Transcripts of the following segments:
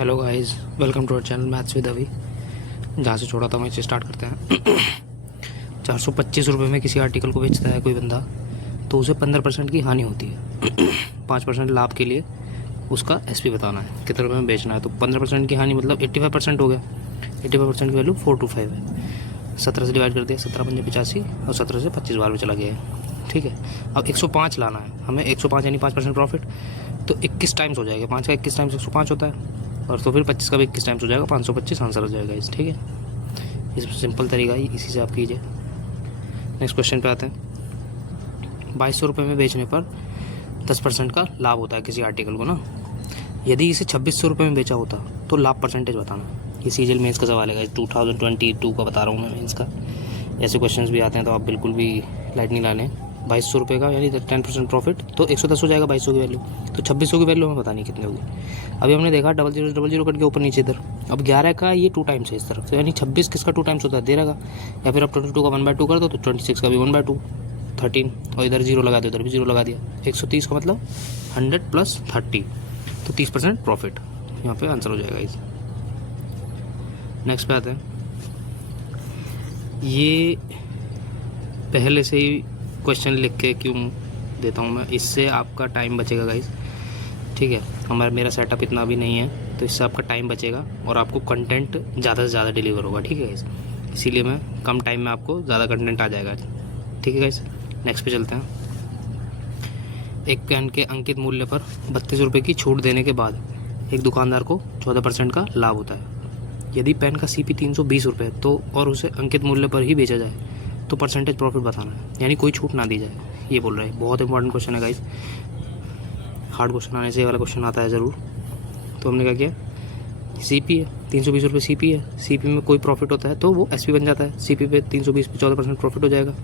Hello guys, welcome to our channel maths with Abhi. जहाँ से छोड़ा था वहीं से स्टार्ट करते हैं। 425 रुपये में किसी आर्टिकल को बेचता है कोई बंदा, तो उसे 15% की हानि होती है। 5% लाभ के लिए उसका एसपी बताना है, कितने रुपये में बेचना है। तो 15% की हानि मतलब 85% हो गया। 85% की वैल्यू 425 है। 17 से डिवाइड कर दिया, 17 पंजे 85 और 17 से 25 बार में चला गया है। ठीक है, अब 105 लाना है हमें। 105 यानी 5% प्रॉफिट, तो 21 टाइम्स हो जाएगा। 5 का 21 टाइम्स 105 होता है, और तो फिर 25 का भी 21 टाइम्स हो जाएगा। 525 आंसर हो जाएगा इस। ठीक है, इस सिंपल तरीका ही, इसी से आप कीजिए। नेक्स्ट क्वेश्चन पे आते हैं। 2200 रुपये में बेचने पर 10% का लाभ होता है किसी आर्टिकल को ना। यदि इसे 2600 रुपये में बेचा होता तो लाभ परसेंटेज बताना। ये सीजीएल मेंस का सवाल है, 2022 का बता रहा हूँ मैं मेंस का। ऐसे क्वेश्चंस भी आते हैं तो आप बिल्कुल भी लाइट नहीं लाने। 2200 रुपये का यानी 10% प्रॉफिट, तो 110 हो जाएगा 2200 की वैल्यू। तो 2600 की वैल्यू हमें पता नहीं कितनी होगी। अभी हमने देखा 0000 कट के ऊपर नीचे इधर। अब 11 का ये 2 टाइम्स है इस तरफ, तो यानी 26 किसका 2 टाइम्स होता है 13 का। या फिर आप 22 का 1/2 कर दो तो 26 का भी 1/2, 13, और इधर 0 लगा दो, इधर भी 0 लगा दिया। 130 का मतलब 100 + 30, तो 30% प्रॉफिट यहाँ पे आंसर हो जाएगा इस। नेक्स्ट पे आते हैं। ये पहले से ही क्वेश्चन लिख के क्यों देता हूँ मैं, इससे आपका टाइम बचेगा गाइस। ठीक है, मेरा सेटअप इतना भी नहीं है, तो इससे आपका टाइम बचेगा और आपको कंटेंट ज़्यादा से ज़्यादा डिलीवर होगा। ठीक है गाइस, इसीलिए मैं कम टाइम में आपको ज़्यादा कंटेंट आ जाएगा। ठीक है गाइस, नेक्स्ट पे चलते हैं। एक पेन के अंकित मूल्य पर 32 रुपये की छूट देने के बाद एक दुकानदार को 14% का लाभ होता है। यदि पेन का CP 320 रुपये तो और उसे अंकित मूल्य पर ही बेचा जाए तो परसेंटेज प्रॉफिट बताना है, यानी कोई छूट ना दी जाए, ये बोल रहा है। बहुत इंपॉर्टेंट क्वेश्चन है गाइस, हार्ड क्वेश्चन आने से ये वाला क्वेश्चन आता है ज़रूर। तो हमने क्या किया, CP है 320 रुपये, CP है, CP में कोई प्रॉफिट होता है तो वो SP बन जाता है। CP पे 320 पे 14% प्रॉफिट हो जाएगा।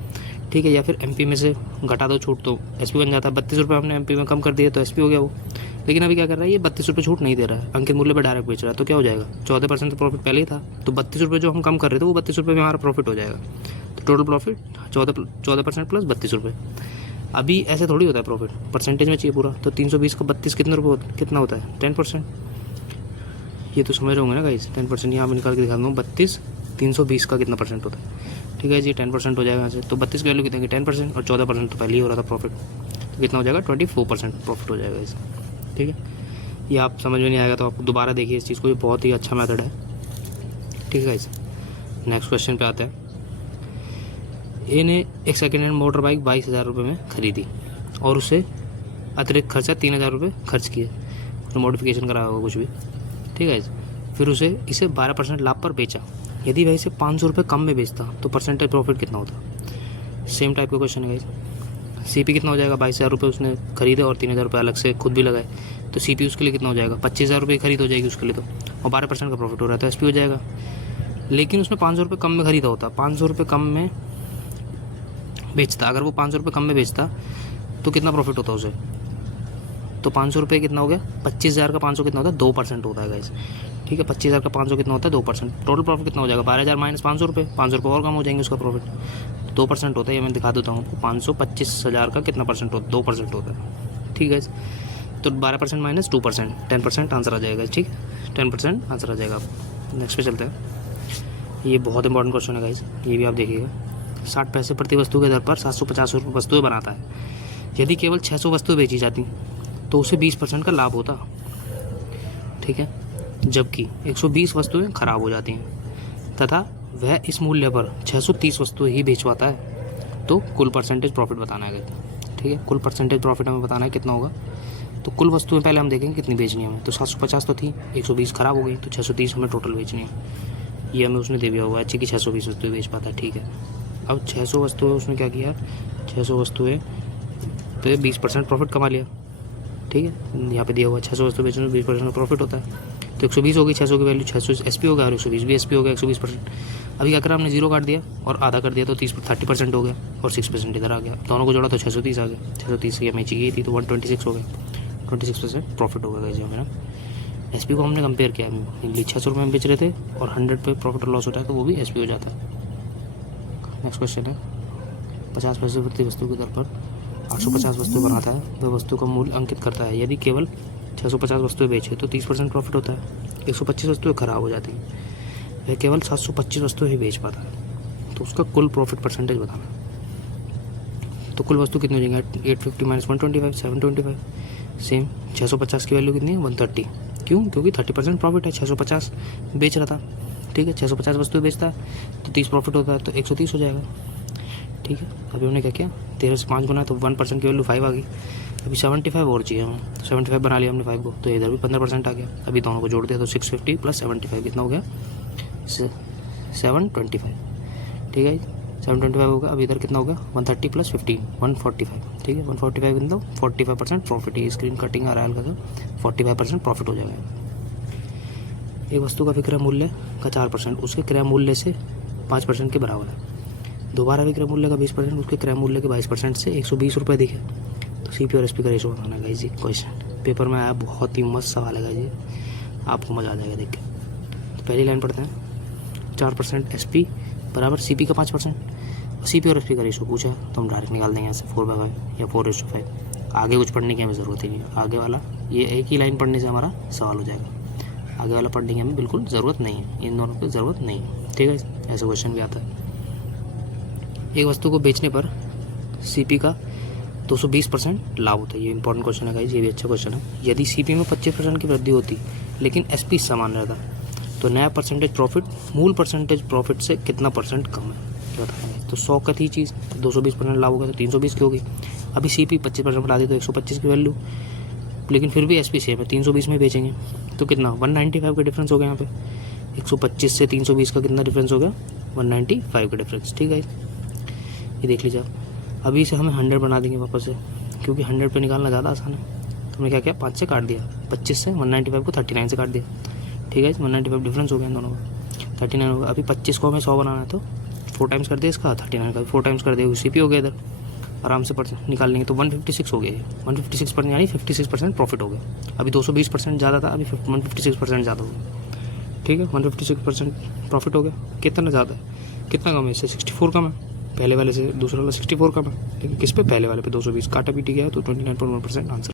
ठीक है, या फिर MP में से घटा दो छूट तो SP बन जाता है। 32 रुपये हमने MP में कम कर दिया तो SP हो गया वो। लेकिन अभी क्या कर रहा है, ये 32 रुपये छूट नहीं दे रहा है, अंकित मूल्य पर डायरेक्ट बेच रहा है, तो क्या हो जाएगा 14% तो प्रॉफिट पहले ही था। तो 32 रुपये जो हम कम कर रहे थे वो 32 रुपये में हमारा प्रॉफिट हो जाएगा। तो टोटल प्रॉफिट 14% प्लस 32 रुपये। अभी ऐसे थोड़ी होता है प्रॉफिट, परसेंटेज में चाहिए पूरा। तो 320 का 32 कितने रुपये कितना होता है, 10%। ये तो समझ रहे होंगे ना गाइस, 10% यहाँ पर निकाल के दिखा दूँ। 32 320 का कितना परसेंट होता है। ठीक है जी, 10% हो जाएगा यहाँ से। तो 32 की वैल्यू कितनी की 10%, और 14% तो पहले ही हो रहा था प्रॉफिट, तो कितना हो जाएगा 24% प्रॉफिट हो जाएगा इसे। ठीक है, ये आप समझ में नहीं आएगा तो आप दोबारा देखिए इस चीज़ को, ये बहुत ही अच्छा मेथड है। ठीक है गाइस, नेक्स्ट क्वेश्चन पे आते हैं। ए ने एक सेकेंड हैंड मोटर बाइक 22,000 रुपये में खरीदी और उसे अतिरिक्त खर्चा 3,000 रुपये खर्च किए, तो मॉडिफिकेशन करा होगा कुछ भी। ठीक है, फिर उसे इसे 12% लाभ पर बेचा। यदि वह इसे 500 रुपये कम में बेचता तो परसेंटेज प्रॉफिट कितना होता। सेम टाइप का क्वेश्चन है गाइस। CP कितना हो जाएगा, 22,000 रुपये उसने खरीदे और 3,000 रुपये अलग से खुद भी लगाए, तो CP उसके लिए कितना हो जाएगा, 25,000 रुपये खरीद हो जाएगी उसके लिए, तो और 12% का प्रॉफिट हो रहा है तो SP हो जाएगा। लेकिन उसने 500 रुपये कम में खरीदा होता, 500 रुपये कम में बेचता। अगर वो 500 रुपये कम में बेचता तो कितना प्रॉफिट होता उसे, तो 500 रुपये कितना हो गया, 25,000 का 500 कितना होता है, 2% होता है गाइस। ठीक है, 25,000 का 500 कितना होता है, 2%। टोटल प्रॉफिट कितना हो जाएगा, 12,000 माइनस 500 रुपये, 500 रुपये और कम हो जाएंगे उसका प्रॉफिट। 2% होता है, ये मैं दिखा देता हूँ आपको। 525,000 का कितना परसेंट होता है, 2% होता है। ठीक है, तो 12% माइनस 2%, 10% आंसर आ जाएगा। ठीक, 10% आंसर आ जाएगा। नेक्स्ट पे चलते हैं। ये बहुत इंपॉर्टेंट क्वेश्चन है गाइस, ये भी आप देखिएगा। 60 पैसे प्रति वस्तु के दर पर 750 रुपये वस्तुएं बनाता है। यदि केवल 600 वस्तुएं बेची जाती तो उसे 20% का लाभ होता। ठीक है, जबकि 120 वस्तुएं खराब हो जाती हैं तथा वह इस मूल्य पर 630 वस्तुएं ही बेचवाता है, तो कुल परसेंटेज प्रॉफिट बताना है। ठीक है, कुल परसेंटेज प्रॉफिट हमें बताना है कितना होगा। तो कुल वस्तुएं पहले हम देखेंगे कितनी बेचनी है हमें। तो 750 तो थी, 120 खराब हो गई, तो 630 हमें टोटल बेचनी है। ये हमें उसने दे दिया हुआ है अच्छी कि 620 वस्तुएं बेच पाता है। ठीक है, अब 600 वस्तुएं उसने क्या किया, 600 वस्तुएं पे 20% प्रॉफिट कमा लिया। ठीक है, यहाँ पे दिया हुआ 600 वस्तु बेचने में 20% प्रॉफिट होता है, तो 120 हो गई 600 की वैल्यू, 600 SP हो गया और 120 भी SP हो गया, 120%। अभी क्या करा हमने, 0 काट दिया और आधा कर दिया, तो 30% हो गया और 6% इधर आ गया। दोनों को जोड़ा तो 630 आ गया। 630 की हमें चाहिए थी तो 126 हो गया, 26% प्रॉफिट हो गया जो मेरा। SP को हमने कंपेयर किया, 600 रुपये में बेच रहे थे और 100 पे प्रॉफिट और लॉस होता है तो वो भी SP हो जाता है। नेक्स्ट क्वेश्चन है। 50 पैसे प्रति वस्तु की दर पर 850 वस्तु बनाता है, वह वस्तु का मूल्य अंकित करता है। यदि केवल 650 वस्तुएं बेचे तो 30% प्रॉफिट होता है। 125 वस्तुएं ख़राब हो जाती हैं, वह केवल 725 वस्तुएं ही बेच पाता है। तो उसका कुल प्रॉफिट परसेंटेज बताना। तो कुल वस्तु कितनी हो जाएंगे, 850 माइनस 125, 725। सेम 650 की वैल्यू कितनी है, 130। क्यों, क्योंकि 30% प्रॉफिट है, 650 बेच रहा था, ठीक है। 650 वस्तु बेचता है तो 30 प्रॉफिट होता है, तो 130 हो जाएगा, ठीक है। अभी हमने क्या किया, 13 से 5 गुना, तो 1% की वैल्यू 5 आ गई। अभी 75 और चाहिए हमें, तो 75 बना लिया हमने 5 को, तो इधर भी 15% आ गया। अभी दोनों को जोड़ दिया तो 650 प्लस 75 कितना हो गया, 725, ठीक है। 725 हो गया। अब इधर कितना हो गया, 130 प्लस 15, 145, ठीक है। 145 मतलब 45% प्रॉफिट है। स्क्रीन कटिंग आ रहा है हल्का सा, 45% प्रॉफिट हो जाएगा। एक वस्तु का विक्रय मूल्य का 4% उसके क्रय मूल्य से 5% के बराबर है। दोबारा विक्रय मूल्य का 20% उसके क्रय मूल्य के 22% से 120 रुपये दिखे, तो सीपी और एसपी का रेशो बताना गाइस। जी क्वेश्चन पेपर में आया, बहुत ही मस्त सवाल है गाइस जी, आपको मज़ा आ जाएगा देख के। तो पहली लाइन पढ़ते हैं, 4% एसपी बराबर सीपी का 5%। सीपी और एसपी का रेशो पूछा तो हम डायरेक्ट निकाल देंगे यहाँ से 4/5 या 4:5। आगे कुछ पढ़ने की हमें ज़रूरत ही नहीं है। आगे वाला ये एक ही लाइन पढ़ने से हमारा सवाल हो जाएगा। आगे वाला पढ़ने की हमें बिल्कुल ज़रूरत नहीं है, इन दोनों की ज़रूरत नहीं है, ठीक है। ऐसा क्वेश्चन भी आता है। एक वस्तु को बेचने पर सीपी का 220% लाभ होता है। ये इंपॉर्टेंट क्वेश्चन है गाइस, ये भी अच्छा क्वेश्चन है। यदि सीपी में 25% की वृद्धि होती लेकिन एसपी समान रहता तो नया परसेंटेज प्रॉफिट मूल परसेंटेज प्रॉफिट से कितना परसेंट कम है, बताएंगे। तो 100 का थी चीज़, 220% लाभ होगा तो 320 की होगी। अभी सीपी 25% बढ़ा दी तो 125 की वैल्यू, लेकिन फिर भी एसपी सेम है, 320 में बेचेंगे तो कितना 195 का डिफरेंस हो गया। यहाँ पे 125 से 320 का कितना डिफरेंस हो गया, 195 का डिफरेंस, ठीक है। ये देख लीजिए आप। अभी इसे हमें 100 बना देंगे वापस से, क्योंकि 100 पे निकालना ज़्यादा आसान है। तो हमने क्या किया, 5 से काट दिया, 25 से 195 को 39 से काट दिया, ठीक है। 195 डिफरेंस हो गया इन दोनों का, 39 होगा। अभी 25 को हमें 100 बनाना है तो 4 टाइम्स कर दिया इसका, 39 का 4 टाइम्स कर दिया, सीपी हो गया इधर। आराम से निकाल लेंगे तो 156 हो गया, 156% यानी 56% प्रॉफिट हो गया। अभी 220% ज़्यादा था, अभी 156% ज़्यादा हो गया, ठीक है। 156% प्रॉफिट हो गया। कितना ज़्यादा है, कितना कम है, इससे 64 कम है। पहले वाले से दूसरा वाला 64 कम है, ठीक है। किस पे, पहले वाले पे 220 काटा भी ठीक है, तो 29.1% आंसर।